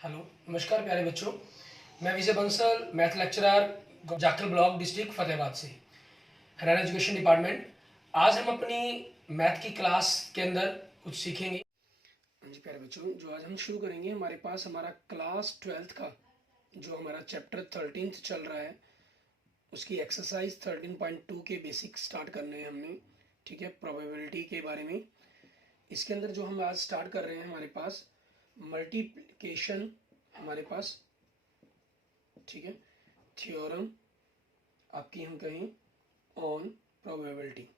Hello, नमस्कार प्यारे बच्चों। मैं Vijay Bansal, math lecturer, Jakhal block, district Fatehabad से, हरियाणा एजुकेशन डिपार्टमेंट। आज हम अपनी मैथ की क्लास के अंदर कुछ सीखेंगे। हाँ जी प्यारे बच्चों, जो आज हम शुरू करेंगे, हमारे पास हमारा क्लास 12th का जो हमारा चैप्टर 13th चल रहा है, उसकी एक्सरसाइज 13.2 के बेसिक स्टार्ट करने हैं हमने। ठीक है, प्रोबेबिलिटी के बारे में। इसके अंदर जो हम आज स्टार्ट कर रहे हैं, हमारे पास मल्टीप्लिकेशन हमारे पास, ठीक है, थ्योरम आपकी हम कहें ऑन प्रोबेबिलिटी।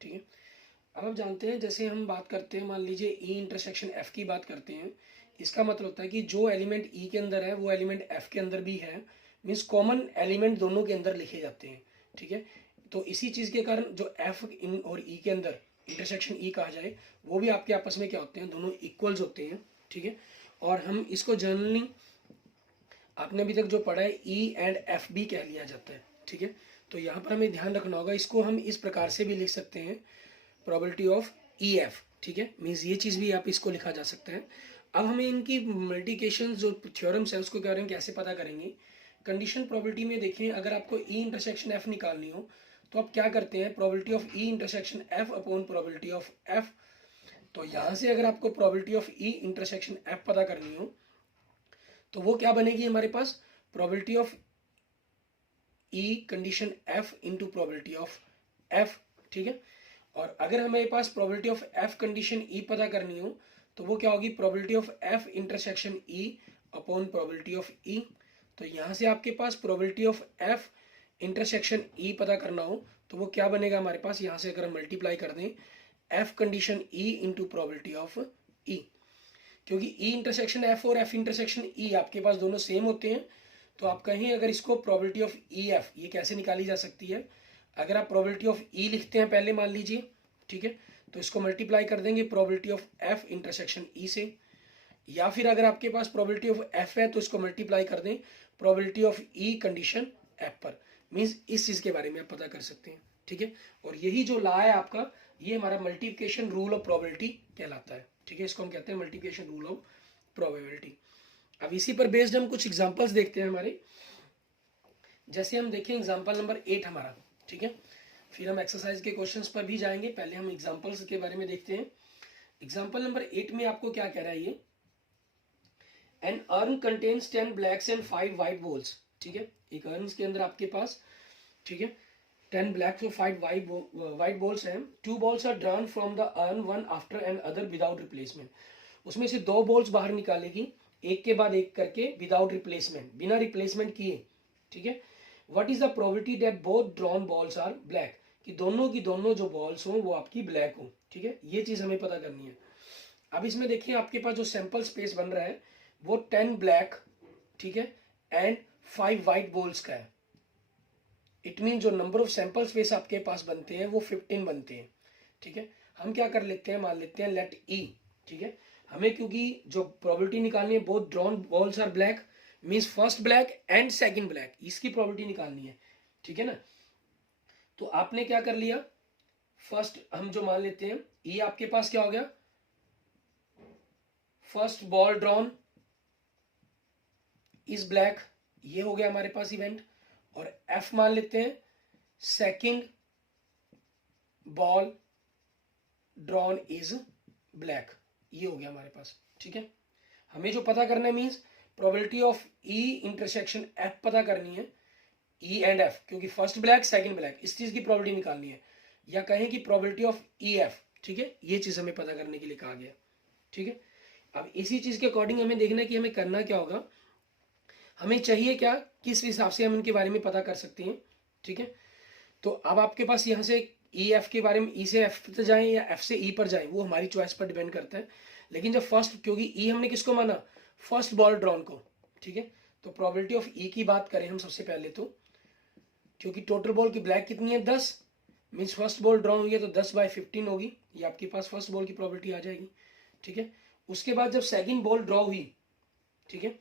ठीक है, अब आप जानते हैं, जैसे हम बात करते हैं, मान लीजिए ई इंटरसेक्शन एफ की बात करते हैं, इसका मतलब होता है कि जो एलिमेंट ई के अंदर है वो एलिमेंट एफ के अंदर भी है। मीन्स कॉमन एलिमेंट दोनों के अंदर लिखे जाते हैं। ठीक है, तो इसी चीज के कारण जो एफ इन और ई के अंदर इंटरसेक्शन ई कहा जाए, वो भी आपके आपस में क्या होते हैं, दोनों इक्वल्स होते हैं। ठीक है, और हम इसको जनरली, आपने अभी तक जो पढ़ा है, ई एंड एफ भी कह लिया जाता है। ठीक है, तो यहाँ पर हमें ध्यान रखना होगा, इसको हम इस प्रकार से भी लिख सकते हैं, प्रोबेबिलिटी ऑफ ई एफ। ठीक है, मीन्स ये चीज़ भी आप इसको लिखा जा सकता है। अब हमें इनकी मल्टीप्लिकेशन जो थ्योरम्स है उसको क्या करेंगे, कैसे पता करेंगे। कंडीशन प्रोबेबिलिटी में देखें, अगर आपको ई इंटरसेक्शन एफ निकालनी हो तो आप क्या करते हैं, probability of E intersection F upon probability of F. तो यहाँ से अगर आपको probability of E intersection F पता करनी हो तो वो क्या बनेगी हमारे पास, probability of E condition F into probability of F. ठीक है, और अगर हमारे पास probability of F condition E पता करनी हो तो वो क्या होगी, probability of F intersection E upon probability of E. तो यहाँ से आपके पास probability of F intersection E पता करना हो तो वो क्या बनेगा हमारे पास, यहाँ से अगर हम मल्टीप्लाई कर दें F condition E into probability of E, क्योंकि ई इंटरसेक्शन एफ और एफ इंटरसेक्शन ई आपके पास दोनों सेम होते हैं। तो आप कहें अगर इसको प्रोबेबिलिटी ऑफ ई एफ ये कैसे निकाली जा सकती है, अगर आप प्रोबेबिलिटी ऑफ ई लिखते हैं पहले, मान लीजिए, ठीक है, तो इसको मल्टीप्लाई कर देंगे प्रोबेबिलिटी ऑफ एफ इंटरसेक्शन ई से, या फिर अगर आपके पास प्रोबेबिलिटी ऑफ एफ है तो इसको मल्टीप्लाई कर दें probability of E condition F पर। मीन्स इस चीज के बारे में आप पता कर सकते हैं। ठीक है, और यही जो ला है आपका, ये हमारा मल्टीप्लिकेशन रूल ऑफ प्रोबेबिलिटी कहलाता है। ठीक है, इसको हम कहते हैं मल्टीप्लिकेशन रूल ऑफ प्रोबेबिलिटी। अब इसी पर बेस्ड हम कुछ एग्जांपल्स देखते हैं हमारे। जैसे हम देखें एग्जांपल नंबर 8 हमारा, ठीक है, फिर हम एक्सरसाइज के क्वेश्चंस पर भी जाएंगे, पहले हम एग्जांपल्स के बारे में देखते हैं। एग्जांपल नंबर 8 में आपको क्या कह रहा है, ये an urn contains 10 blacks and 5 white balls. ठीक है, एक अर्न के अंदर आपके पास, ठीक है, 10 ब्लैक्स और 5 वाइट बॉल्स हैं। 2 balls are drawn from the urn one after and other without replacement. उसमें से 2 बॉल्स बाहर निकालेगी एक के बाद एक करके, विदाउट रिप्लेसमेंट, बिना रिप्लेसमेंट किए। ठीक है, what is the probability that both drawn balls are black, कि दोनों की दोनों जो बॉल्स हो वो आपकी ब्लैक हो। ठीक है, ये चीज हमें पता करनी है। अब इसमें देखिए आपके पास जो सैंपल स्पेस बन रहा है वो 10 ब्लैक, ठीक है, एंड 5 वाइट बॉल्स का है। इट मीन जो नंबर ऑफ सैंपल स्पेस आपके पास बनते हैं वो 15 बनते हैं। ठीक है, हम क्या कर लेते हैं, मान लेते हैं लेट ई। ठीक है, हमें क्योंकि जो प्रोबेबिलिटी निकालनी है, both drawn balls are black, means first black and second black, इसकी प्रोबेबिलिटी निकालनी है। ठीक है ना, तो आपने क्या कर लिया, फर्स्ट हम जो मान लेते हैं ई, आपके पास क्या हो गया, first ball drawn is black, ये हो गया हमारे पास इवेंट। और एफ मान लेते हैं, second ball drawn is black, ये हो गया हमारे पास। ठीक है, हमें जो पता करना है, means probability of E intersection F पता करनी है, ई एंड एफ, क्योंकि फर्स्ट ब्लैक सेकंड ब्लैक, इस चीज की प्रोबेबिलिटी निकालनी है, या कहें कि प्रोबेबिलिटी ऑफ ई एफ। ठीक है, ये चीज हमें पता करने के लिए कहा गया। ठीक है, अब इसी चीज के अकॉर्डिंग हमें देखना है कि हमें करना क्या होगा, हमें चाहिए क्या, किस हिसाब से हम इनके बारे में पता कर सकते हैं। ठीक है, तो अब आपके पास यहाँ से ई एफ के बारे में, ई से एफ पर जाएं या एफ से ई पर जाएं, वो हमारी चॉइस पर डिपेंड करता है। लेकिन जब फर्स्ट, क्योंकि ई हमने किसको माना, फर्स्ट बॉल ड्रॉन को। ठीक है, तो प्रोबेबिलिटी ऑफ ई की बात करें हम सबसे पहले तो, क्योंकि टोटल बॉल की ब्लैक कितनी है, 10, मीन्स फर्स्ट बॉल ड्रॉन हुई है तो 10/15 होगी, ये आपके पास फर्स्ट बॉल की प्रोबेबिलिटी आ जाएगी। ठीक है, उसके बाद जब सेकंड बॉल ड्रॉ हुई, ठीक है,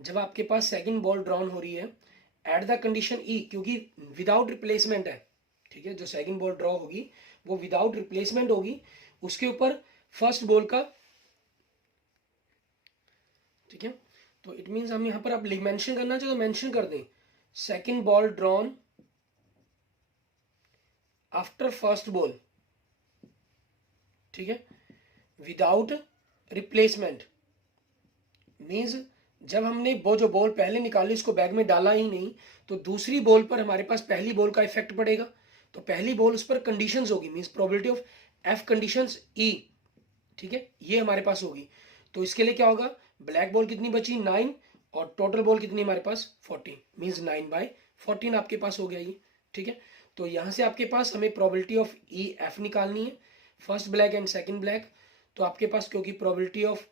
जब आपके पास सेकंड बॉल ड्रॉन हो रही है एट द कंडीशन ई, क्योंकि विदाउट रिप्लेसमेंट है। ठीक है, जो सेकंड बॉल ड्रॉ होगी वो विदाउट रिप्लेसमेंट होगी, उसके ऊपर फर्स्ट बॉल का ठीक है। तो इट मीन्स हम यहाँ पर आप मेंशन करना चाहे तो मेंशन कर दें, second ball drawn after first ball, ठीक है, विदाउट रिप्लेसमेंट। मीन्स जब हमने वो जो बॉल पहले निकाली उसको बैग में डाला ही नहीं, तो दूसरी बॉल पर हमारे पास पहली बॉल का इफेक्ट पड़ेगा, तो पहली बॉल उस पर कंडीशंस होगी, means probability of F conditions E, ठीक है, ये हमारे पास होगी। तो इसके लिए क्या होगा, ब्लैक बॉल कितनी बची 9 और टोटल बॉल कितनी हमारे पास 14, मीन्स 9/14 आपके पास हो गया ये, ठीक है। तो यहाँ से आपके पास हमें प्रोबेबिलिटी ऑफ ई एफ निकालनी है, first black and second black. तो आपके पास क्योंकि प्रोबेबिलिटी ऑफ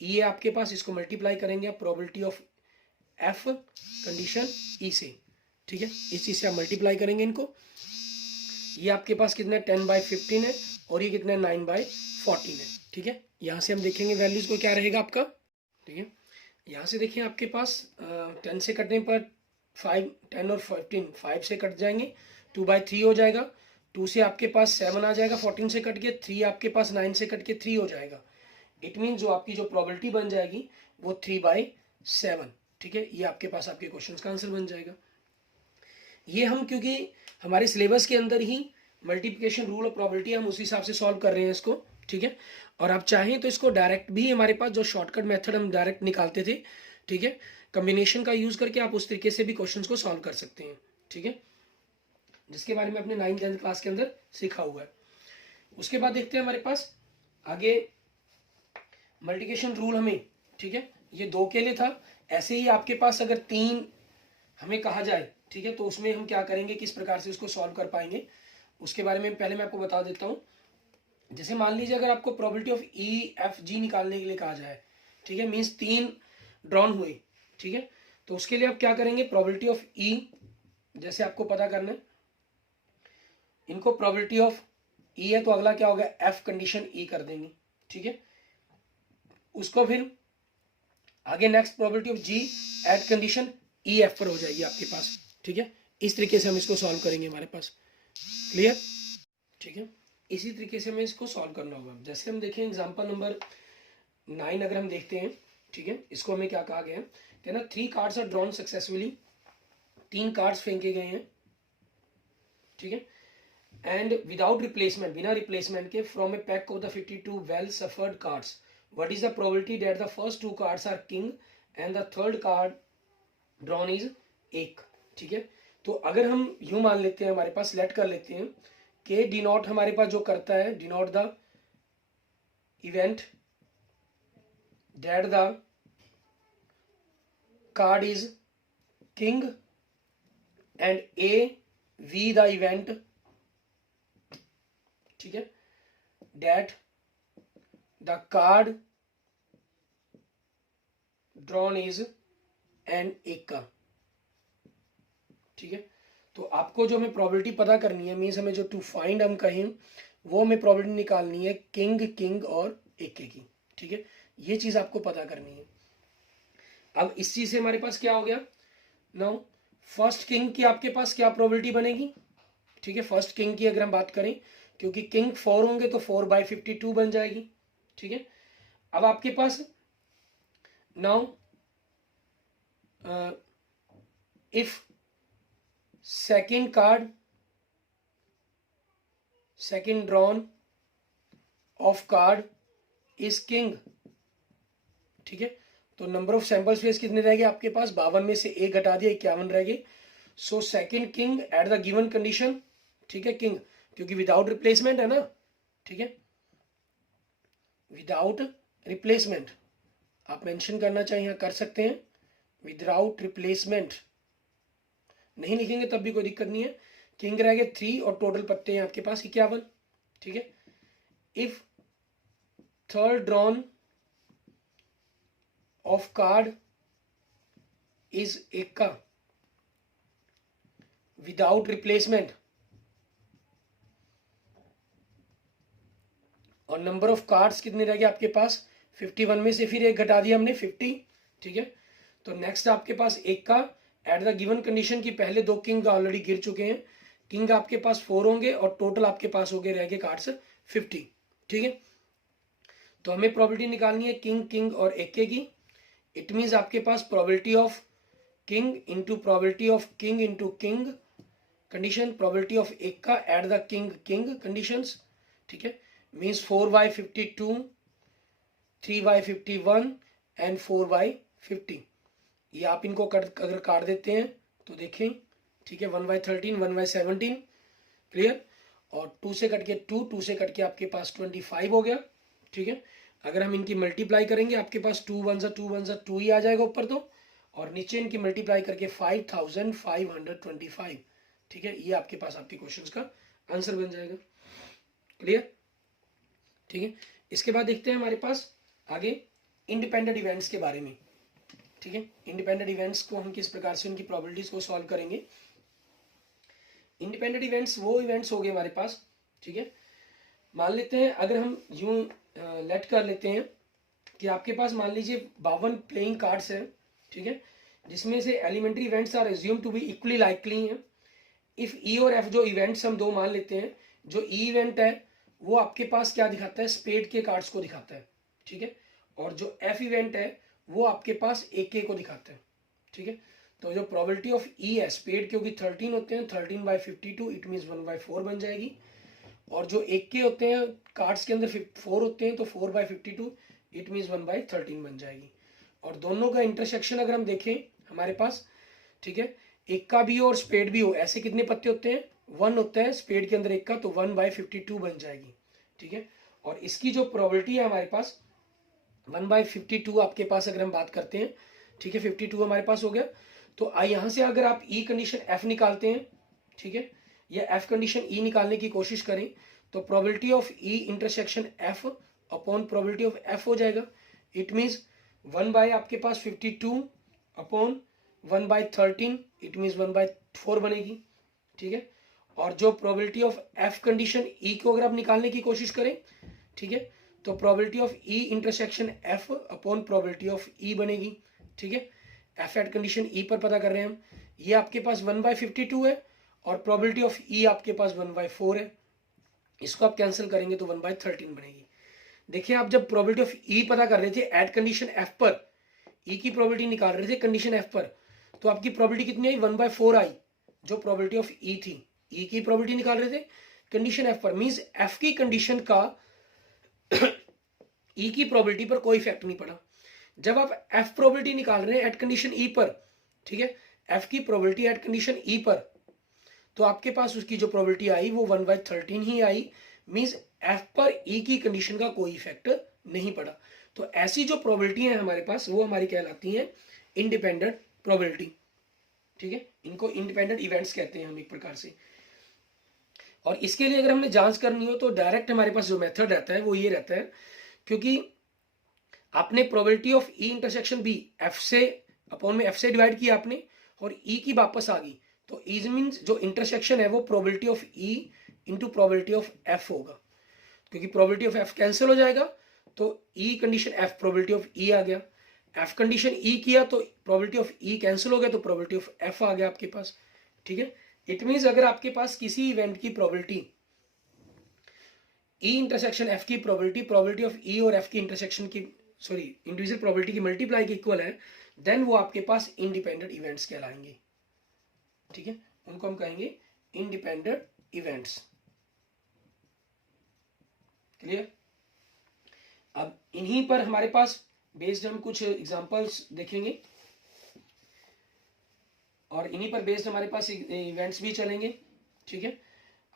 ई है आपके पास, इसको मल्टीप्लाई करेंगे आप प्रोबेबिलिटी ऑफ एफ कंडीशन ई से, ठीक है, इस चीज़ से आप मल्टीप्लाई करेंगे इनको। ये आपके पास कितना 10/15 है और ये कितना 9/14 है, ठीक है। यहाँ से हम देखेंगे वैल्यूज को क्या रहेगा आपका, ठीक है। यहाँ से देखिए आपके पास 10 से कटने पर 5, 10 और 15 5 से कट जाएंगे, 2/3 हो जाएगा, 2 से आपके पास 7 आ जाएगा, 14 से कट के 3 आपके पास 9 से कट के 3 हो जाएगा। इट मीन जो आपकी जो प्रोबेबिलिटी बन जाएगी वो 3/7, ठीक है। ये आपके पास आपके क्वेश्चन का आंसर बन जाएगा। ये हम क्योंकि हमारे सिलेबस के अंदर ही मल्टीप्लिकेशन रूल और प्रोबेबिलिटी हम उसी हिसाब से सॉल्व कर रहे हैं इसको, ठीक है। और आप चाहें तो इसको डायरेक्ट भी, हमारे पास जो शॉर्टकट मेथड हम डायरेक्ट निकालते थे, ठीक है, कॉम्बिनेशन का यूज करके आप उस तरीके से भी क्वेश्चंस को सॉल्व कर सकते हैं, ठीक है, जिसके बारे में अपने 9th 10th क्लास के अंदर सीखा हुआ है। उसके बाद देखते हैं हमारे पास आगे मल्टीप्लिकेशन रूल हमें, ठीक है, ये 2 के लिए था। ऐसे ही आपके पास अगर 3 हमें कहा जाए, ठीक है, तो उसमें हम क्या करेंगे, किस प्रकार से उसको सॉल्व कर पाएंगे, उसके बारे में पहले मैं आपको बता देता हूँ। जैसे मान लीजिए अगर आपको probability of E F G निकालने के लिए कहा जाए, ठीक है, मीन्स 3 ड्रॉन हुए, ठीक है, तो उसके लिए आप क्या करेंगे, प्रोबेबिलिटी ऑफ ई जैसे आपको पता करना है, इनको प्रोबेबिलिटी ऑफ ई है तो अगला क्या होगा, एफ कंडीशन ई कर देंगे, ठीक है। उसको फिर आगे next probability of G at condition E F पर हो जाएगी आपके पास, ठीक है। इस तरीके से हम इसको सॉल्व करेंगे हमारे पास, क्लियर, ठीक है। इसी तरीके से हमें इसको सॉल्व करना होगा। जैसे हम देखें एग्जांपल नंबर 9 अगर हम देखते हैं, ठीक है, इसको हमें क्या कहा गया है, कहना 3 cards are drawn successfully, 3 cards फेंके गए हैं, ठीक है, एंड विदाउट रिप्लेसमेंट, बिना रिप्लेसमेंट के, from a pack of the 52 well shuffled cards, what is the probability that the first 2 cards are king and the third card drawn is ace, ठीक है। तो अगर हम यूं मान लेते हैं, हमारे पास सेलेक्ट कर लेते हैं कि डिनोट हमारे पास जो करता है, denote the event that the card is king and A V the event, ठीक है, that the card drawn is an एका, ठीक है। तो आपको जो हमें प्रोबेबिलिटी पता करनी है, मीन्स हमें जो टू फाइंड हम कहें, वो हमें प्रोबेबिलिटी निकालनी है किंग किंग और एके की, ठीक है, ये चीज आपको पता करनी है। अब इस चीज से हमारे पास क्या हो गया, नाउ फर्स्ट किंग की आपके पास क्या प्रोबेबिलिटी बनेगी, ठीक है, फर्स्ट किंग की अगर हम बात करें, क्योंकि किंग 4 होंगे तो 4/52 बन जाएगी, ठीक है। अब आपके पास now if second card, second drawn of card is king, ठीक है। तो नंबर ऑफ सैंपल स्पेस कितने रह गए आपके पास, 52 में से 1 घटा दिया, 51 रह गए। So second king at the given condition, ठीक है, किंग क्योंकि विदाउट रिप्लेसमेंट है ना, ठीक है, विदाउट रिप्लेसमेंट आप मेंशन करना चाहिए कर सकते हैं, विदाउट रिप्लेसमेंट नहीं लिखेंगे तब भी कोई दिक्कत नहीं है। किंग रह गए 3 और टोटल पत्ते हैं आपके पास 51, ठीक है। If third drawn of card is एका विदाउट रिप्लेसमेंट और नंबर ऑफ कार्ड्स कितने रह गए आपके पास, 51 में से फिर 1 घटा दिया हमने 50, ठीक है। तो नेक्स्ट आपके पास एका एट द गिवन कंडीशन की पहले 2 किंग ऑलरेडी गिर चुके हैं, किंग आपके पास 4 होंगे और टोटल आपके पास हो गए रह गए कार्ड्स 50, ठीक है। तो हमें प्रोबेबिलिटी निकालनी है किंग किंग और एके की। इट मीन्स आपके पास probability of king into king condition, probability of एक्का एट द किंग कंडीशंस, ठीक है। Means 4/52, 3/51 and 4/50। ये आप इनको अगर काट देते हैं तो देखें, ठीक है, 1/13, 1/17, क्लियर। और 2 से कट के 2 से कट के आपके पास 25 हो गया, ठीक है। अगर हम इनकी मल्टीप्लाई करेंगे आपके पास 2 1 2 ही आ जाएगा ऊपर तो, और नीचे इनकी मल्टीप्लाई करके 5525, ठीक है। ये आपके पास आपके क्वेश्चंस का आंसर बन जाएगा, क्लियर, ठीक है। इसके बाद देखते हैं हमारे पास आगे इंडिपेंडेंट इवेंट्स के बारे में, ठीक है। इंडिपेंडेंट इवेंट्स को हम किस प्रकार से उनकी प्रोबेबिलिटीज को सॉल्व करेंगे। इंडिपेंडेंट इवेंट्स वो इवेंट्स हो गए हमारे पास, ठीक है। मान लेते हैं अगर हम यूं लेट कर लेते हैं कि आपके पास मान लीजिए 52 प्लेइंग कार्ड्स हैं, ठीक है, जिसमें से elementary events are assume to be equally likely हैं। इफ ई और एफ जो इवेंट्स हम दो मान लेते हैं, जो ई इवेंट है वो आपके पास क्या दिखाता है, स्पेड के कार्ड्स को दिखाता है, ठीक है, और जो एफ इवेंट है वो आपके पास AK को दिखाता है, ठीक है। तो जो प्रोबेबिलिटी ऑफ ई है स्पेड क्योंकि 13 होते हैं, 13/52 इट मीन्स 1/4 बन जाएगी, और जो AK होते हैं कार्ड्स के अंदर 4 होते हैं तो 4/52 इट मीन्स 1/13 बन जाएगी। और दोनों का इंटरसेक्शन अगर हम देखें हमारे पास, ठीक है, एक का भी हो और स्पेड भी हो, ऐसे कितने पत्ते होते हैं, 1 होता है स्पेड के अंदर एक का, तो 1/52 बन जाएगी, ठीक है। और इसकी जो प्रोबेबिलिटी है हमारे पास 1/52 आपके पास अगर हम बात करते हैं, ठीक है, 52 हमारे पास हो गया। तो यहाँ से अगर आप ई कंडीशन एफ निकालते हैं, ठीक है, या एफ कंडीशन ई निकालने की कोशिश करें तो probability of E intersection F upon probability of F हो जाएगा। इट मीन्स 1 बाय आपके पास 52 अपॉन 1/13 इट मीन्स 1/4 बनेगी, ठीक है। और जो प्रोबेबिलिटी ऑफ एफ कंडीशन ई को अगर आप निकालने की कोशिश करें, ठीक है, तो probability of E intersection F upon probability of E बनेगी, ठीक है। एफ एट कंडीशन ई पर पता कर रहे हैं हम, ये आपके पास 1/52 है और प्रोबेबिलिटी ऑफ ई आपके पास 1/4 है, इसको आप कैंसिल करेंगे तो 1/13 बनेगी। देखिए आप जब प्रोबेबिलिटी ऑफ ई पता कर रहे थे एट कंडीशन एफ पर, ई की प्रोबेबिलिटी निकाल रहे थे कंडीशन एफ पर, तो आपकी प्रोबेबिलिटी कितनी आई, 1/4 आई, जो प्रोबेबिलिटी ऑफ ई थी। ई की प्रोबेबिलिटी निकाल रहे थे कंडीशन एफ पर, मींस एफ की कंडीशन का ई की प्रोबेबिलिटी पर कोई इफेक्ट नहीं पड़ा। जब आप एफ प्रोबेबिलिटी निकाल रहे हैं एट कंडीशन ई पर, ठीक है, एफ की प्रोबेबिलिटी एट कंडीशन ई पर, तो आपके पास उसकी जो प्रोबेबिलिटी आई वो 1/13 ही आई, मींस एफ पर ई की कंडीशन का कोई इफेक्ट नहीं पड़ा। तो ऐसी जो प्रोबेबिलिटी है हमारे पास वो हमारी कहलाती हैं इंडिपेंडेंट प्रोबेबिलिटी, ठीक है। इनको इंडिपेंडेंट इवेंट्स कहते हैं हम एक प्रकार से। और इसके लिए अगर हमने जांच करनी हो तो डायरेक्ट हमारे पास जो मेथड रहता है वो ये रहता है, क्योंकि आपने probability of E intersection B F से अपॉन में एफ से डिवाइड किया आपने और ई की वापस आ गई, तो ई मीन्स जो इंटरसेक्शन है वो probability of E into probability of F होगा, क्योंकि प्रोबेबिलिटी ऑफ एफ कैंसिल हो जाएगा तो ई कंडीशन एफ प्रोबेबिलिटी ऑफ ई आ गया, एफ कंडीशन ई किया तो प्रोबेबिलिटी ऑफ ई कैंसिल हो गया तो प्रोबेबिलिटी ऑफ एफ आ गया आपके पास, ठीक है। इट मीन्स अगर आपके पास किसी इवेंट की प्रोबेबिलिटी ई इंटरसेक्शन एफ की प्रोबेबिलिटी ऑफ ई और एफ की इंटरसेक्शन की इंडिविजुअल प्रोबेबिलिटी की मल्टीप्लाई की इक्वल है, देन वो आपके पास इंडिपेंडेंट इवेंट्स कहलाएंगे, ठीक है, उनको हम कहेंगे इंडिपेंडेंट इवेंट्स, क्लियर। अब इन्हीं पर हमारे पास बेस्ड हम कुछ एग्जांपल्स देखेंगे और इन्हीं पर बेस्ड हमारे पास इवेंट्स भी चलेंगे, ठीक है।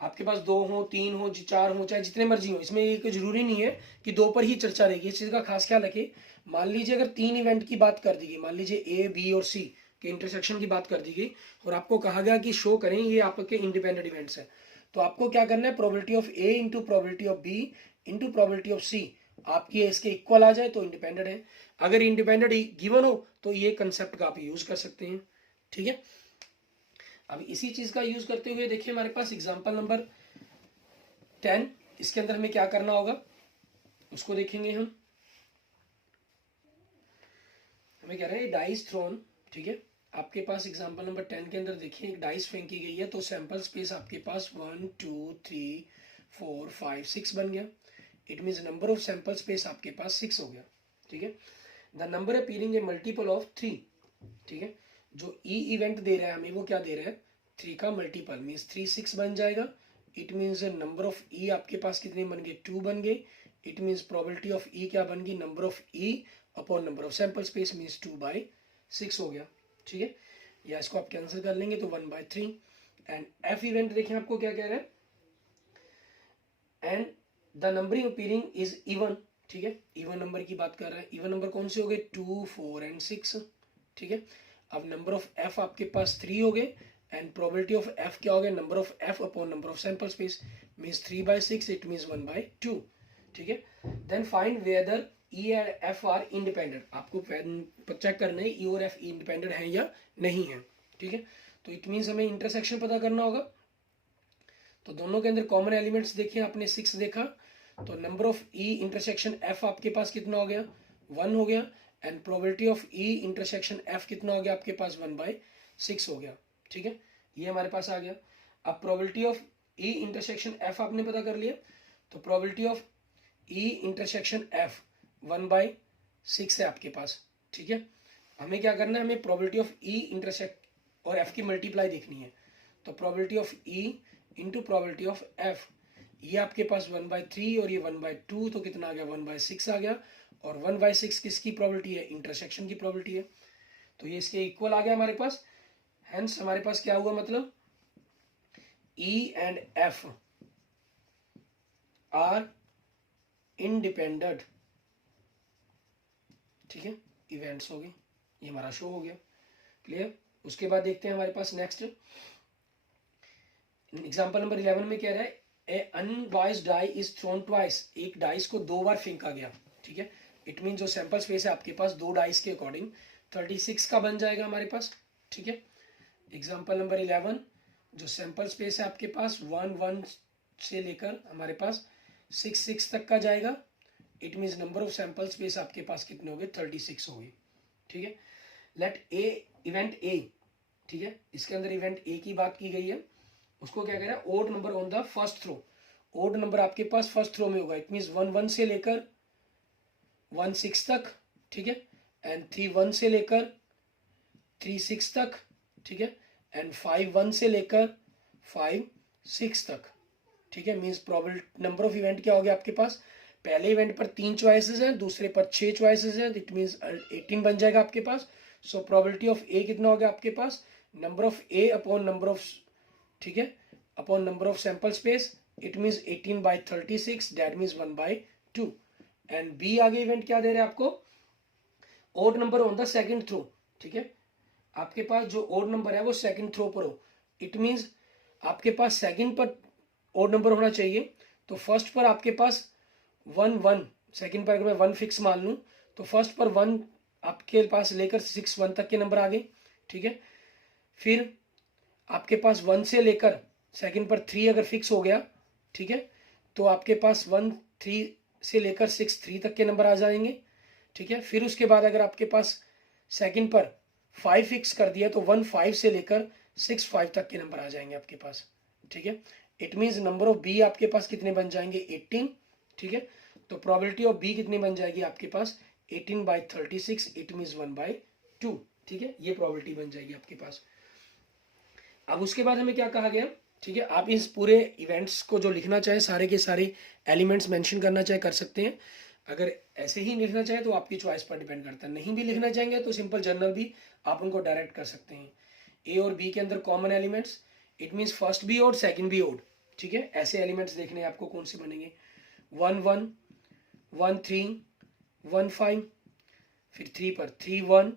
आपके पास 2 हो 3 हो 4 हो चाहे जितने मर्जी हो, इसमें ये कोई जरूरी नहीं है कि 2 पर ही चर्चा रहेगी, इस चीज का खास ख्याल रखें। मान लीजिए अगर 3 इवेंट की बात कर दी गई, मान लीजिए ए बी और सी के इंटरसेक्शन की बात कर दी गई और आपको कहा गया कि शो करें ये आपके इंडिपेंडेंट इवेंट्स है, तो आपको क्या करना है, probability of A into probability of B into probability of C आपकी इसके इक्वल आ जाए तो इंडिपेंडेंट है। अगर इंडिपेंडेंट गिवन हो तो ये कंसेप्ट का आप यूज कर सकते हैं, ठीक है। अब इसी चीज का यूज करते हुए देखिए हमारे पास एग्जांपल नंबर 10, इसके अंदर हमें क्या करना होगा उसको देखेंगे हम। हमें कह रहे हैं डाइस थ्रोन, ठीक है। आपके पास एग्जांपल नंबर 10 के अंदर देखिए एक डाइस फेंकी गई है, तो सैंपल स्पेस आपके पास 1 2 3 4 5 6 बन गया। It means number of sample space आपके पास 6 हो गया, ठीक है। The number appearing A multiple of 3, ठीक है, जो ई इवेंट दे रहा है हमें वो क्या दे रहा है, 3 का मल्टीपल मीन्स 3 6 बन जाएगा। It means number of E आपके पास कितने बन गए, 2 बन गए। इट मीन्स प्रोबेबिलिटी ऑफ ई क्या बन गई, number of E upon number of sample space means 2/6 हो गया, ठीक है। या इसको आप कैंसिल कर लेंगे तो 1/3। एंड एफ इवेंट देखें आपको क्या कह रहा है, and the numbering appearing is even, ठीक है, इवन नंबर की बात कर रहा है। इवन नंबर कौन से हो गए, 2 4 एंड 6, ठीक है। अब नंबर ऑफ एफ आपके पास 3 हो गए एंड प्रोबेबिलिटी ऑफ एफ क्या हो गया, number of F upon number of sample space means 3/6, it means 1/2, ठीक है। Then find whether E and F are independent, आपको चेक करना है ई और एफ इंडिपेंडेंट है या नहीं है, ठीक है। तो इट मीन्स हमें इंटरसेक्शन पता करना होगा। तो दोनों के अंदर कॉमन एलिमेंट्स देखिए आपने 6 देखा, तो number of E intersection F आपके पास कितना हो गया, 1 हो गया। And probability of E intersection F कितना हो गया आपके पास, 1/6 हो गया, ठीक है, ये हमारे पास आ गया। अब probability of E intersection F आपने पता कर लिया, तो probability of E intersection F 1/6 है आपके पास, ठीक है। हमें क्या करना है, हमें प्रोबेबिलिटी ऑफ ई इंटरसेक्ट और एफ की मल्टीप्लाई देखनी है। तो probability of E into probability of F, ये आपके पास 1/3 और ये 1/2, तो कितना आ गया, 1/6 आ गया। और 1/6 किसकी प्रोबेबिलिटी है, इंटरसेक्शन की प्रोबेबिलिटी है, तो ये इसके इक्वल आ गया हमारे पास। हेंस हमारे पास क्या हुआ, मतलब ई एंड एफ आर इंडिपेंडेंट, ठीक है, इवेंट्स हो गए, ये हमारा शो हो गया, क्लियर। उसके बाद देखते हैं हमारे पास नेक्स्ट एग्जांपल नंबर 11 में कह रहा है a unbiased die is thrown twice, एक डाइस को 2 बार फेंका गया, ठीक है। इट मीन जो सैंपल स्पेस है आपके पास 2 डाइस के अकॉर्डिंग 36 का बन जाएगा हमारे पास, ठीक है। एग्जांपल नंबर 11, जो सैंपल स्पेस है आपके पास 1 1 से लेकर हमारे पास 6 6 तक का जाएगा। It means number of sample space आपके पास कितने हो गए, 36 हो गए, ठीक है। लेट ए इवेंट ए, ठीक है, इसके अंदर इवेंट ए की बात की गई है, उसको क्या कह रहा है, odd number on the first throw, odd number आपके पास फर्स्ट थ्रो में होगा। इट मीन्स 1 1 से लेकर 1 6 तक, ठीक है, एंड 3 1 से लेकर 3 6 तक, ठीक है, एंड 5 1 से लेकर 5 6 तक, ठीक है। Means probable number of event क्या हो गया आपके पास, पहले इवेंट पर 3 चॉइसेस हैं, दूसरे पर 6 चॉइसेस हैं, इट मीन्स 18 बन जाएगा आपके पास। सो प्रोबेबिलिटी ऑफ ए कितना हो गया आपके पास, number of A upon number of, ठीक है, upon number of sample space, it means 18/36, that means 1/2। And B आगे इवेंट क्या दे रहे हैं आपको, odd number on the second throw, ठीक है, आपके पास जो ओड नंबर है वो सेकंड थ्रो पर हो। इट मीन्स आपके पास सेकंड पर ओड नंबर होना चाहिए, तो फर्स्ट पर आपके पास 1 1, सेकंड पर अगर मैं 1 फिक्स मान लूँ तो फर्स्ट पर 1 आपके पास लेकर 6 1 तक के नंबर आ गए, ठीक है। फिर आपके पास 1 से लेकर सेकंड पर 3 अगर फिक्स हो गया, ठीक है, तो आपके पास 1 3 से लेकर 6 3 तक के नंबर आ जाएंगे, ठीक है। फिर उसके बाद अगर आपके पास सेकंड पर 5 फिक्स कर दिया तो 1 5 से लेकर 6 5 तक के नंबर आ जाएंगे आपके पास, ठीक है। It means number of B आपके पास कितने बन जाएंगे, 18, ठीक है। तो प्रोबेबिलिटी ऑफ बी कितनी बन जाएगी आपके पास, 18/36, इट मीन्स 1/2, ठीक है, ये प्रोबेबिलिटी बन जाएगी आपके पास। अब उसके बाद हमें क्या कहा गया, ठीक है, आप इस पूरे इवेंट्स को जो लिखना चाहे सारे के सारे एलिमेंट्स मेंशन करना चाहे कर सकते हैं। अगर ऐसे ही लिखना चाहे तो आपकी चॉइस पर डिपेंड करता है, नहीं भी लिखना चाहेंगे तो सिंपल जर्नल भी आप उनको डायरेक्ट कर सकते हैं। ए और बी के अंदर common elements, it means first B odd second B odd, ठीक है। ऐसे एलिमेंट्स देखने हैं आपको कौन से बनेंगे, 1 1 1 3 1 5, फिर 3 पर 3 1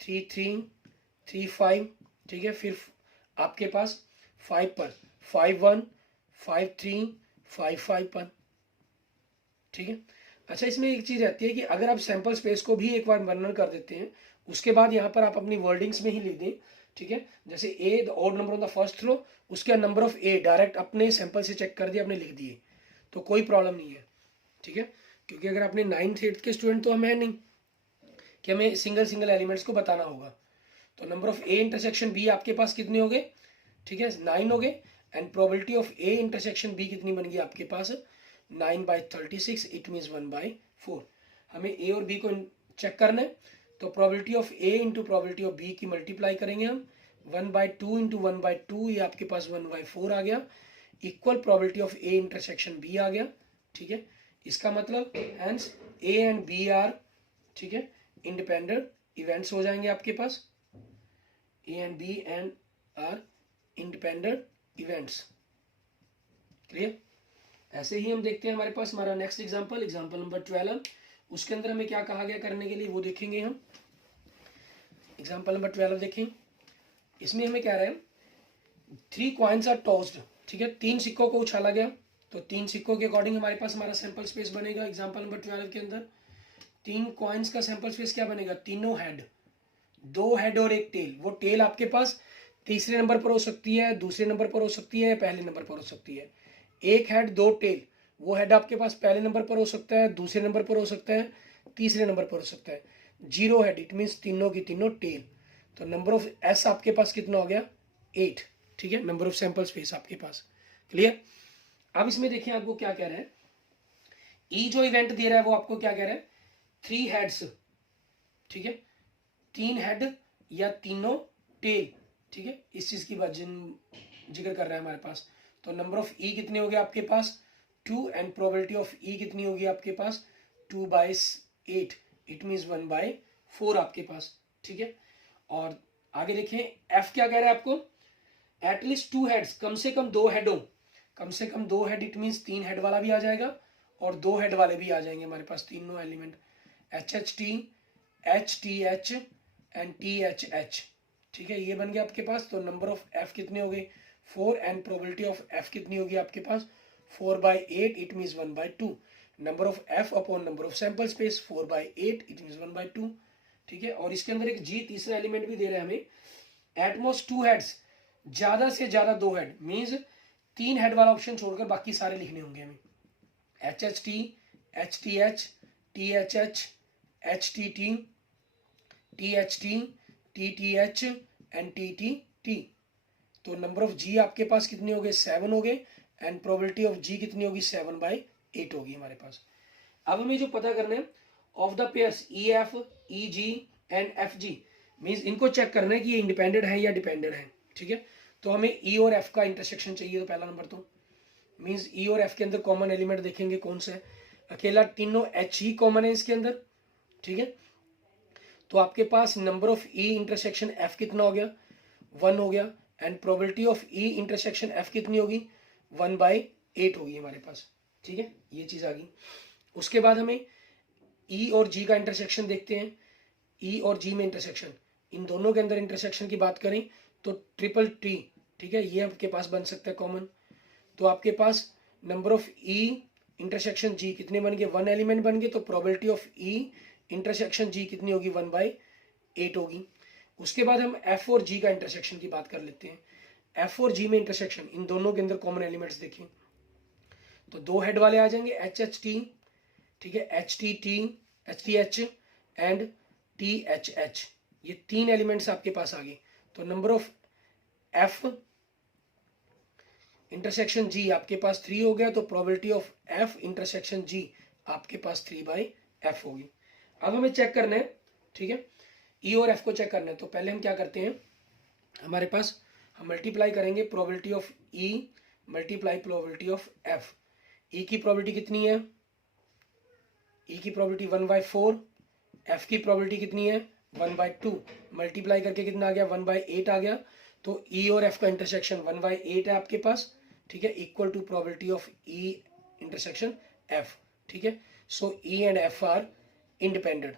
3 3 3 5, ठीक है। फिर आपके पास 5 पर 5 1 5 3 5 5 पर, ठीक है। अच्छा, इसमें एक चीज़ रहती है कि अगर आप सैंपल स्पेस को भी एक बार वर्णन कर देते हैं, उसके बाद यहाँ पर आप अपनी वर्डिंग्स में ही लिख दें, ठीक है। जैसे A the odd number on the first throw, उसके नंबर ऑफ ए डायरेक्ट अपने सैंपल से चेक कर दिया, आपने लिख दिए, तो कोई प्रॉब्लम नहीं है, ठीक है। क्योंकि अगर आपने 9th 8th के स्टूडेंट तो हमें नहीं कि हमें सिंगल सिंगल एलिमेंट्स को बताना होगा। तो number of A intersection B आपके पास कितने हो गए, ठीक है, 9 हो गए। And probability of A intersection B कितनी बन गई आपके पास, 9/36, इट मीन्स 1/4। हमें ए और बी को चेक करना है तो probability of A into probability of B की मल्टीप्लाई करेंगे हम 1/2 इंटू 1/2, ये आपके पास 1/4 आ गया, equal probability of A intersection B आ गया। ठीक है, इसका मतलब hence A and B are, ठीक है, इंडिपेंडेंट इवेंट्स हो जाएंगे आपके पास। A and B and are independent events. Clear? ऐसे ही हम देखते हैं हमारे पास हमारा नेक्स्ट एग्जांपल नंबर 12। उसके अंदर हमें क्या कहा गया करने के लिए वो देखेंगे हम। एग्जांपल नंबर 12 देखें, इसमें हमें क्या रहा है 3 कॉइन्स आर टॉस्ड। ठीक है, 3 सिक्कों को उछाला गया, तो 3 सिक्कों के अकॉर्डिंग हमारे पास हमारा सैंपल स्पेस बनेगा। एग्जांपल नंबर 12 के अंदर 3 कॉइन्स का सैंपल स्पेस क्या बनेगा, तीनों हेड, 2 हेड और 1 टेल। वो टेल आपके पास तीसरे नंबर पर हो सकती है, दूसरे नंबर पर हो सकती है, पहले नंबर पर हो सकती है। 1 हेड 2 टेल, वो हेड आपके पास पहले नंबर पर हो सकता है, दूसरे नंबर पर हो सकता है, तीसरे नंबर पर हो सकता है। 0 हेड इट मीन्स तीनों की तीनों टेल। तो नंबर ऑफ एस आपके पास कितना हो गया, 8। ठीक है, नंबर ऑफ सैंपल स्पेस आपके पास। क्लियर? अब इसमें देखिए आपको क्या कह रहा है, ई जो इवेंट दे रहा है वो आपको क्या कह रहा है 3 हेड्स। ठीक है, 3 हेड या तीनों टेल। ठीक है, इस चीज की बात जिक्र कर रहा है हमारे पास। तो नंबर ऑफ ई कितने हो गए आपके पास 2 एंड प्रोबेबिलिटी ऑफ ई कितनी होगी आपके पास 2/8, इट मीन्स 1/4 आपके पास। ठीक है, और आगे देखें एफ क्या कह रहा है आपको, एटलीस्ट 2 हेड्स, कम से कम 2 हेड हो। कम से कम 2 हेड इट मीन्स 3 हेड वाला भी आ जाएगा और 2 हेड वाले भी आ जाएंगे हमारे पास तीनों element, HHT, HTH and THH। ठीक है, ये बन गया आपके पास। तो नंबर ऑफ एफ कितने हो गए 4 एंड प्रोबेबिलिटी ऑफ एफ कितनी होगी आपके पास 4/8, it means 1/2। Number of F upon number of sample space 4/8, it means 1/2। ठीक है, और इसके अंदर एक जी तीसरा एलिमेंट भी दे रहा है हमें, एटमोस्ट 2 हेड्स, ज्यादा से ज्यादा 2 हेड, मीन्स 3 हेड वाला ऑप्शन छोड़कर बाकी सारे लिखने होंगे हमें। HHT, HTH, THH, HTT, THT, TTH and TTT। तो नंबर ऑफ जी आपके पास कितने हो गए 7 हो गए एंड प्रोबेबिलिटी ऑफ जी कितनी होगी 7/8 होगी हमारे पास। अब हमें जो पता करना है of the pairs EF, EG and FG, means इनको चेक करना है कि ये इंडिपेंडेंट है या डिपेंडेंट है। ठीक है, तो हमें E और F का इंटरसेक्शन चाहिए। तो पहला नंबर तो मीन्स E और F के अंदर कॉमन एलिमेंट देखेंगे कौन सा है, अकेला तीनों H ही कॉमन है इसके अंदर। ठीक है, तो आपके पास number of E intersection F कितना हो गया 1 हो गया and probability of E intersection F कितनी होगी 1/8 होगी हमारे पास। ठीक है, ये चीज आ गई। उसके बाद हमें E और G का इंटरसेक्शन देखते हैं। E और G में इंटरसेक्शन, इन दोनों के अंदर इंटरसेक्शन की बात करें तो TTT। ठीक है, ये आपके पास बन सकता है कॉमन। तो आपके पास number of E intersection G कितने बन गए 1 एलिमेंट बन गए, तो probability of E intersection G कितनी होगी 1/8 होगी। उसके बाद हम F और G का इंटरसेक्शन की बात कर लेते हैं। F और G में इंटरसेक्शन, इन दोनों के अंदर कॉमन एलिमेंट्स देखें तो 2 हेड वाले आ जाएंगे HHT, ठीक है, HTT, HTH एंड THH, ये 3 एलिमेंट्स आपके पास आ गए। तो number of F intersection G आपके पास 3 हो गया, तो probability of F intersection G आपके पास 3/F होगी। अब हमें चेक करना है, ठीक है, E और F को चेक करना है। तो पहले हम क्या करते हैं, हमारे पास हम मल्टीप्लाई करेंगे probability of E multiply probability of F। E की प्रोबेबिलिटी कितनी है, E की प्रोबेबिलिटी 1/4, F की प्रोबेबिलिटी कितनी है 1/2, मल्टीप्लाई करके कितना आ गया 1/8 आ गया। तो E और F का इंटरसेक्शन 1/8 है आपके पास, ठीक है, equal to probability of E intersection F। ठीक है, so E and F are independent.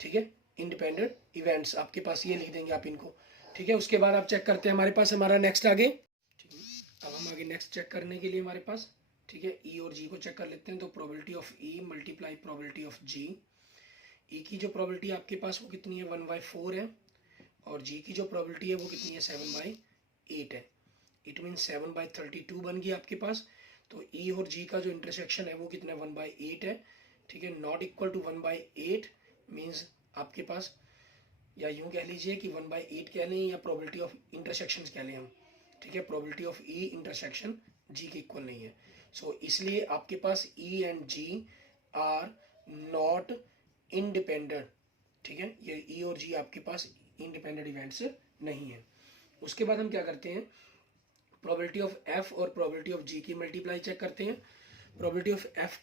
ठीक है, इंडिपेंडेंट इवेंट्स आपके पास, ये लिख देंगे आप इनको। ठीक है, उसके बाद आप चेक करते हैं हमारे पास हमारा नेक्स्ट आगे। ठीक है, अब हम आगे नेक्स्ट चेक करने के लिए हमारे पास, ठीक है, E और G को चेक कर लेते हैं। तो probability of E multiply probability of G, E की जो प्रोबेबिलिटी आपके पास वो कितनी है 1/4 है और G की जो प्रोबेबिलिटी है वो कितनी है 7/8 है। इट मीन 7/32 बन गई आपके पास। तो E और G का जो इंटरसेक्शन है वो कितना 1/8 है। ठीक है, नॉट इक्वल टू 1/8 मीन्स आपके पास, या यूं कह लीजिए कि 1/8 कह लें या प्रोबेबिलिटी ऑफ इंटरसेक्शन कह लें हम। ठीक है, probability of E intersection G के इक्वल नहीं है। सो इसलिए आपके पास E and G are not independent, ठीक है, ये ई और जी आपके पास इंडिपेंडेंट इवेंट्स नहीं है। उसके बाद हम क्या करते हैं, प्रोबेबिलिटी ऑफ एफ और प्रोबेबिलिटी ऑफ जी की मल्टीप्लाई चेक करते हैं। प्रोबेबिलिटी ऑफ एफ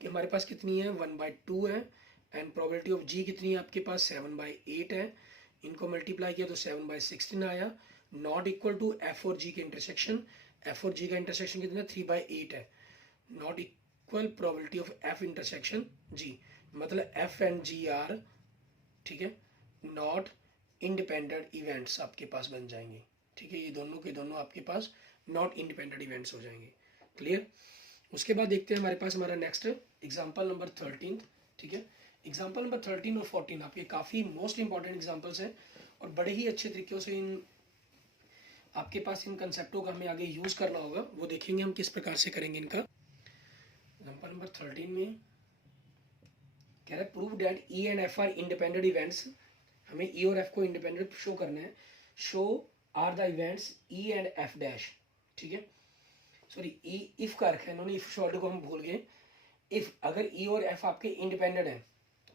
की हमारे पास कितनी है, 1/2 है, एंड प्रोबेबिलिटी ऑफ जी कितनी है आपके पास, 7/8 है। इनको मल्टीप्लाई किया तो 7/16 आया। नॉट इक्वल टू एफ और जी के इंटरसेक्शन, एफ और जी का इंटरसेक्शन कितना, 3/8 है। Not equal probability of F intersection G, मतलब एफ एंड जी आर, ठीक है, नॉट इंडिपेंडेंट इवेंट्स आपके पास बन जाएंगे, ठीक है, ये दोनों के दोनों आपके पास नॉट इंडिपेंडेंट इवेंट्स हो जाएंगे। क्लियर। उसके बाद देखते हैं हमारे पास हमारा नेक्स्ट एग्जांपल नंबर 13, ठीक है। एग्जांपल नंबर 13 और 14 आपके काफ़ी मोस्ट इंपॉर्टेंट एग्जांपल्स हैं और बड़े ही अच्छे तरीक़ों से इन आपके पास इन कंसेप्टों का हमें आगे यूज़ करना होगा, वो देखेंगे हम किस प्रकार से करेंगे इनका। एग्जांपल नंबर 13 में कह रहा है prove that E and F are independent events, हमें ई और एफ को इंडिपेंडेंट शो करना है। Show are the events E and F dash, ठीक है, सॉरी ई इफ का रखा है इन्होंने, इफ शॉर्ट को हम भूल गए। इफ अगर ई और एफ आपके इंडिपेंडेंट है,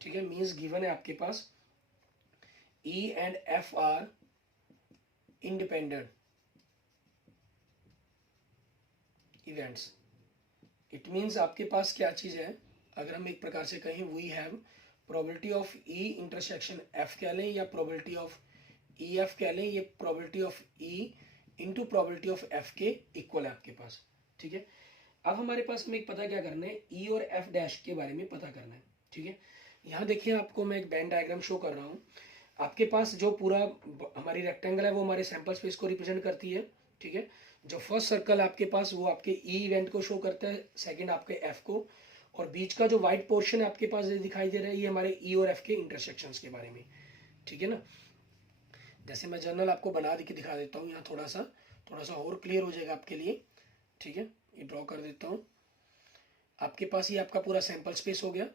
ठीक है, मींस गिवन है आपके पास E and F are independent events, it means आपके पास क्या चीज है, अगर हम एक प्रकार से कहें we have probability of E intersection F कह लें या प्रोबेबिलिटी ऑफ ई एफ कह लें, ये probability of E into probability of F के इक्वल है आपके पास, ठीक है। अब हमारे पास हमें एक पता क्या करना है, ई और एफ डैश के बारे में पता करना है, ठीक है। यहाँ देखिए आपको मैं एक वेन डायग्राम शो कर रहा हूँ। आपके पास जो पूरा हमारी रेक्टेंगल है वो हमारे सैंपल स्पेस को रिप्रेजेंट करती है, ठीक है। जो फर्स्ट सर्कल आपके पास वो आपके ई इवेंट को शो करता है, सेकंड आपके एफ को, और बीच का जो व्हाइट पोर्शन है आपके पास दिखाई दे रहा है ये हमारे ई और एफ के इंटरसेक्शंस के बारे में, ठीक है ना। जैसे मैं जर्नल आपको बना के दिखा देता हूँ, यहाँ थोड़ा सा और क्लियर हो जाएगा आपके लिए, ठीक है। ये ड्रॉ कर देता हूँ। आपके पास ये आपका पूरा सैंपल स्पेस हो गया,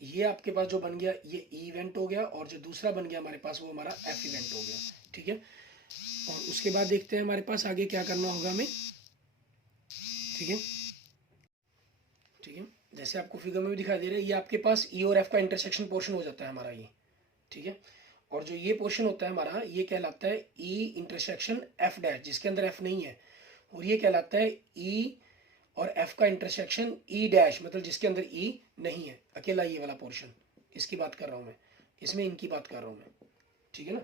ये आपके पास जो बन गया ये ई इवेंट हो गया, और जो दूसरा बन गया हमारे पास वो हमारा एफ इवेंट हो गया, ठीक है। और उसके बाद देखते हैं हमारे पास आगे क्या करना होगा हमें, ठीक है, ठीक है। जैसे आपको फिगर में भी दिखाई दे रहा है, ये आपके पास ई और एफ का इंटरसेक्शन पोर्शन हो जाता है हमारा ये, ठीक है। और जो ये पोर्शन होता है हमारा ये कहलाता है ई इंटरसेक्शन एफ डैश, जिसके अंदर एफ नहीं है, और ये कहलाता है ई और एफ का इंटरसेक्शन ई डैश, मतलब जिसके अंदर ई नहीं है, अकेला ये वाला पोर्शन, इसकी बात कर रहा हूँ मैं, इसमें इनकी बात कर रहा हूँ मैं, ठीक है ना।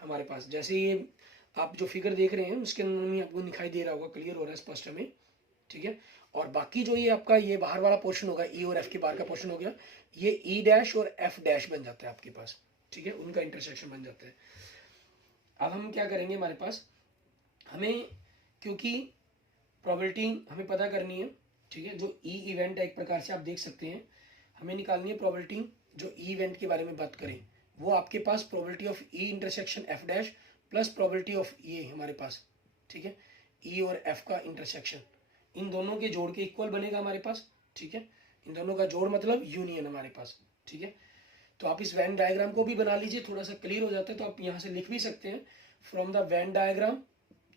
हमारे पास जैसे ये आप जो फिगर देख रहे हैं उसके अंदर में आपको दिखाई दे रहा होगा, क्लियर हो रहा है स्पष्ट हमें, ठीक है। और बाकी जो ये आपका ये बाहर वाला पोर्शन होगा, ई और एफ के बाहर का पोर्शन हो गया, ये ई डैश और एफ डैश बन जाता है आपके पास, ठीक है, उनका इंटरसेक्शन बन जाता है। अब हम क्या करेंगे, हमारे पास हमें क्योंकि प्रोबेबिलिटी हमें पता करनी है, ठीक है, जो ई इवेंट है एक प्रकार से आप देख सकते हैं, हमें निकालनी है प्रोबेबिलिटी जो ई इवेंट के बारे में बात करें, वो आपके पास probability of E intersection F dash plus probability of ये हमारे पास, ठीक है, ई और एफ का इंटरसेक्शन, इन दोनों के जोड़ के इक्वल बनेगा हमारे पास, ठीक है। इन दोनों का जोड़ मतलब यूनियन हमारे पास, ठीक है। तो आप इस वेन डायग्राम को भी बना लीजिए, थोड़ा सा क्लियर हो जाता है, तो आप यहाँ से लिख भी सकते हैं फ्रॉम द वेन डायग्राम,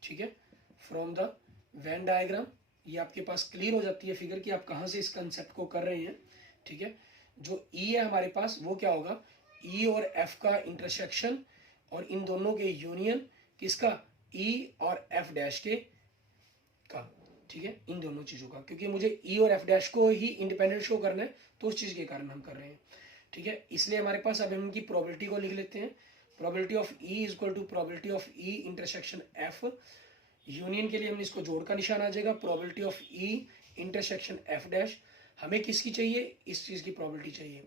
ठीक है, फ्रॉम द वेन डायग्राम, ये आपके पास क्लियर हो जाती है फिगर कि आप कहाँ से इस कंसेप्ट को कर रहे हैं, ठीक है। जो ई है हमारे पास वो क्या होगा, ई और एफ का इंटरसेक्शन और इन दोनों के यूनियन, किसका, ई और एफ डैश के का, ठीक है, इन दोनों चीज़ों का, क्योंकि मुझे ई और एफ डैश को ही इंडिपेंडेंट शो करना है, तो उस चीज़ के कारण हम कर रहे हैं, ठीक है। इसलिए हमारे पास अब हम इनकी प्रोबेबिलिटी को लिख लेते हैं। Probability of E is equal to probability of E intersection F, union के लिए हमने इसको जोड़ का निशान आ जाएगा, probability of E intersection F dash, हमें किसकी चाहिए, इस चीज़ की प्रोबेबिलिटी चाहिए,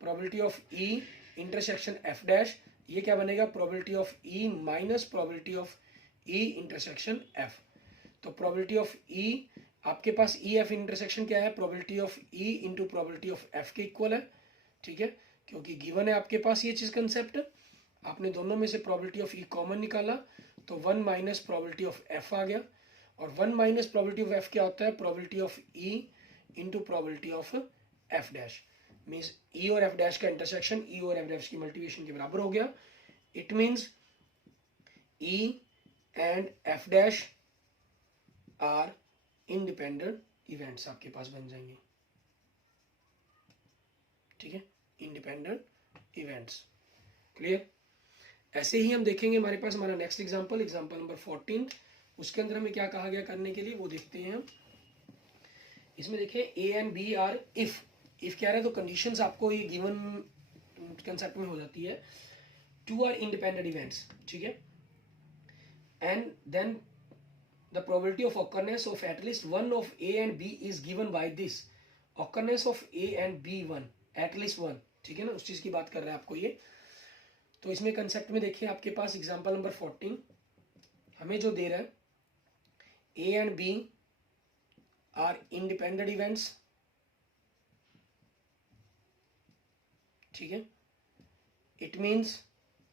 probability of E intersection F dash, ये क्या बनेगा, probability of E minus probability of E intersection F. तो प्रोबेबिलिटी ऑफ ई आपके पास ई एफ इंटरसेक्शन क्या है, probability of E into probability of F के इक्वल है, ठीक है, क्योंकि गिवन है आपके पास ये चीज कंसेप्ट, आपने दोनों में से प्रोबेबिलिटी ऑफ ई कॉमन निकाला तो 1 माइनस प्रोबेबिलिटी ऑफ एफ आ गया, और 1 माइनस प्रोबेबिलिटी ऑफ एफ क्या होता है, probability of E into probability of F dash, means E और एफ डैश का इंटरसेक्शन ई और एफ डैश की मल्टीप्लिकेशन के बराबर हो गया। It means E and F dash are independent events आपके पास बन जाएंगे, ठीक है, इंडिपेंडेंट इवेंट्स। क्लियर? ऐसे ही हम देखेंगे हमारे पास हमारा नेक्स्ट एग्जांपल नंबर 14, उसके अंदर हमें क्या कहा गया करने के लिए वो देखते हैं हम। इसमें देखिए A and B are if कह रहे हैं तो कंडीशंस आपको ये गिवन कंसेप्ट में हो जाती है। टू आर इंडिपेंडेंट इवेंट्स, ठीक है, and then the probability of occurrence of at least one of A and B is given by this occurrence of A and B one at least one, ठीक है ना, उस चीज की बात कर रहे हैं आपको ये। तो इसमें कंसेप्ट में देखिए आपके पास एग्जांपल नंबर 14 हमें जो दे रहा है A and B are independent events, ठीक है, it means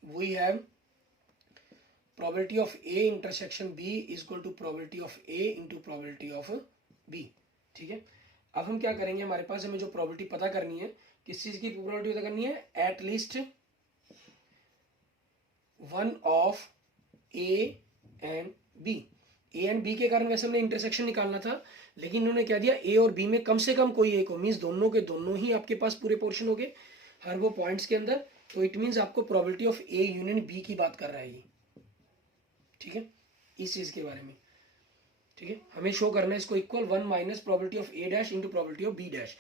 we have probability of A intersection B is equal to probability of A into probability of B, ठीक है। अब हम क्या करेंगे, हमारे पास हमें जो probability पता करनी है, किस चीज की probability पता करनी है, at least one of A and B। A and B के कारण वैसे हमने इंटरसेक्शन निकालना था, लेकिन इन्होंने क्या दिया, A और B में कम से कम कोई एक हो, मीन्स दोनों के दोनों ही आपके पास पूरे पोर्शन हो गए हर वो पॉइंट्स के अंदर। तो इट मीन्स आपको probability of A union B की बात कर रहा है ये, ठीक है, इस चीज के बारे में। ठीक है, हमें शो करना है इसको equal 1 minus probability of A dash into probability of B dash.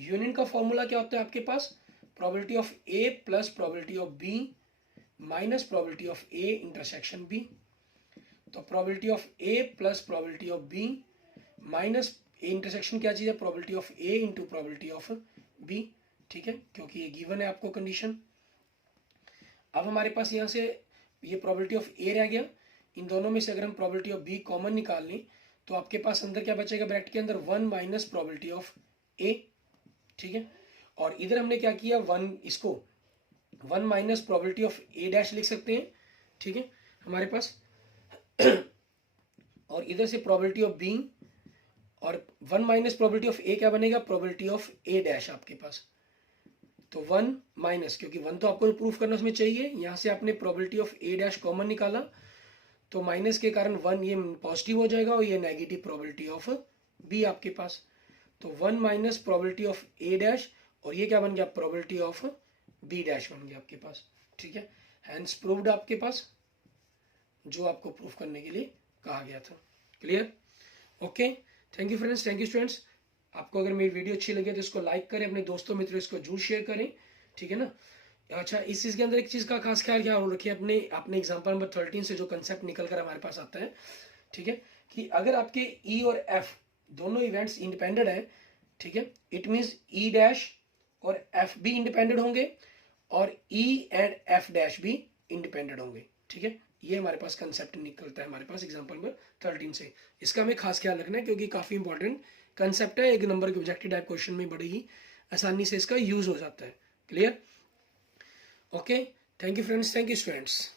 Union का फॉर्मूला क्या होता है आपके पास, probability of A plus probability of B minus probability of A intersection B. तो probability of A plus probability of B minus A intersection क्या चीज है, probability of A into probability of B, ठीक है, क्योंकि ये गिवन है आपको कंडीशन। अब हमारे पास यहाँ से ये प्रोबेबिलिटी ऑफ ए रह गया, इन दोनों में से अगर हम प्रोबेबिलिटी ऑफ बी कॉमन निकाल लें तो आपके पास अंदर क्या बचेगा, ब्रैकेट के अंदर 1 माइनस प्रोबेबिलिटी ऑफ ए, ठीक है। और इधर हमने क्या किया, 1 इसको 1 minus probability of A dash लिख सकते हैं, ठीक है हमारे पास। और इधर से प्रोबेबिलिटी ऑफ बी और 1 माइनस प्रोबेबिलिटी ऑफ ए क्या बनेगा, प्रोबेबिलिटी ऑफ ए डैश आपके पास। तो 1 माइनस, क्योंकि 1 तो आपको प्रूफ करना उसमें चाहिए, यहां से आपने probability of A dash common निकाला तो माइनस के कारण 1 ये पॉजिटिव हो जाएगा और ये नेगेटिव प्रोबेबिलिटी ऑफ बी आपके पास। तो 1 minus probability of A dash और ये क्या बन गया, प्रोबेबिलिटी ऑफ बी डैश बन गया आपके पास, ठीक है। हैंस प्रूव्ड आपके पास जो आपको प्रूफ करने के लिए कहा गया था। Clear? Okay, thank you friends, thank you students. आपको अगर मेरी वीडियो अच्छी लगे तो इसको लाइक करें, अपने दोस्तों मित्रों इसको जरूर शेयर करें, ठीक है ना। अच्छा, इस चीज के अंदर एक चीज का खास ख्याल क्या रखिए, अपने एग्जांपल नंबर 13 से जो कंसेप्ट निकल कर हमारे पास आता है, ठीक है, कि अगर आपके ई और एफ दोनों इवेंट्स इंडिपेंडेंट है, ठीक है, इट मींस ई डैश और एफ भी इंडिपेंडेंट होंगे और ई एंड एफ डैश भी इंडिपेंडेंट होंगे, ठीक है। ये हमारे पास कंसेप्ट निकलता है हमारे पास एग्जांपल नंबर 13 से। इसका हमें खास ख्याल रखना है क्योंकि काफी इंपॉर्टेंट कंसेप्ट है, एक नंबर के ऑब्जेक्टिव टाइप क्वेश्चन में बड़े ही आसानी से इसका यूज हो जाता है। Clear? Okay, thank you friends, thank you students.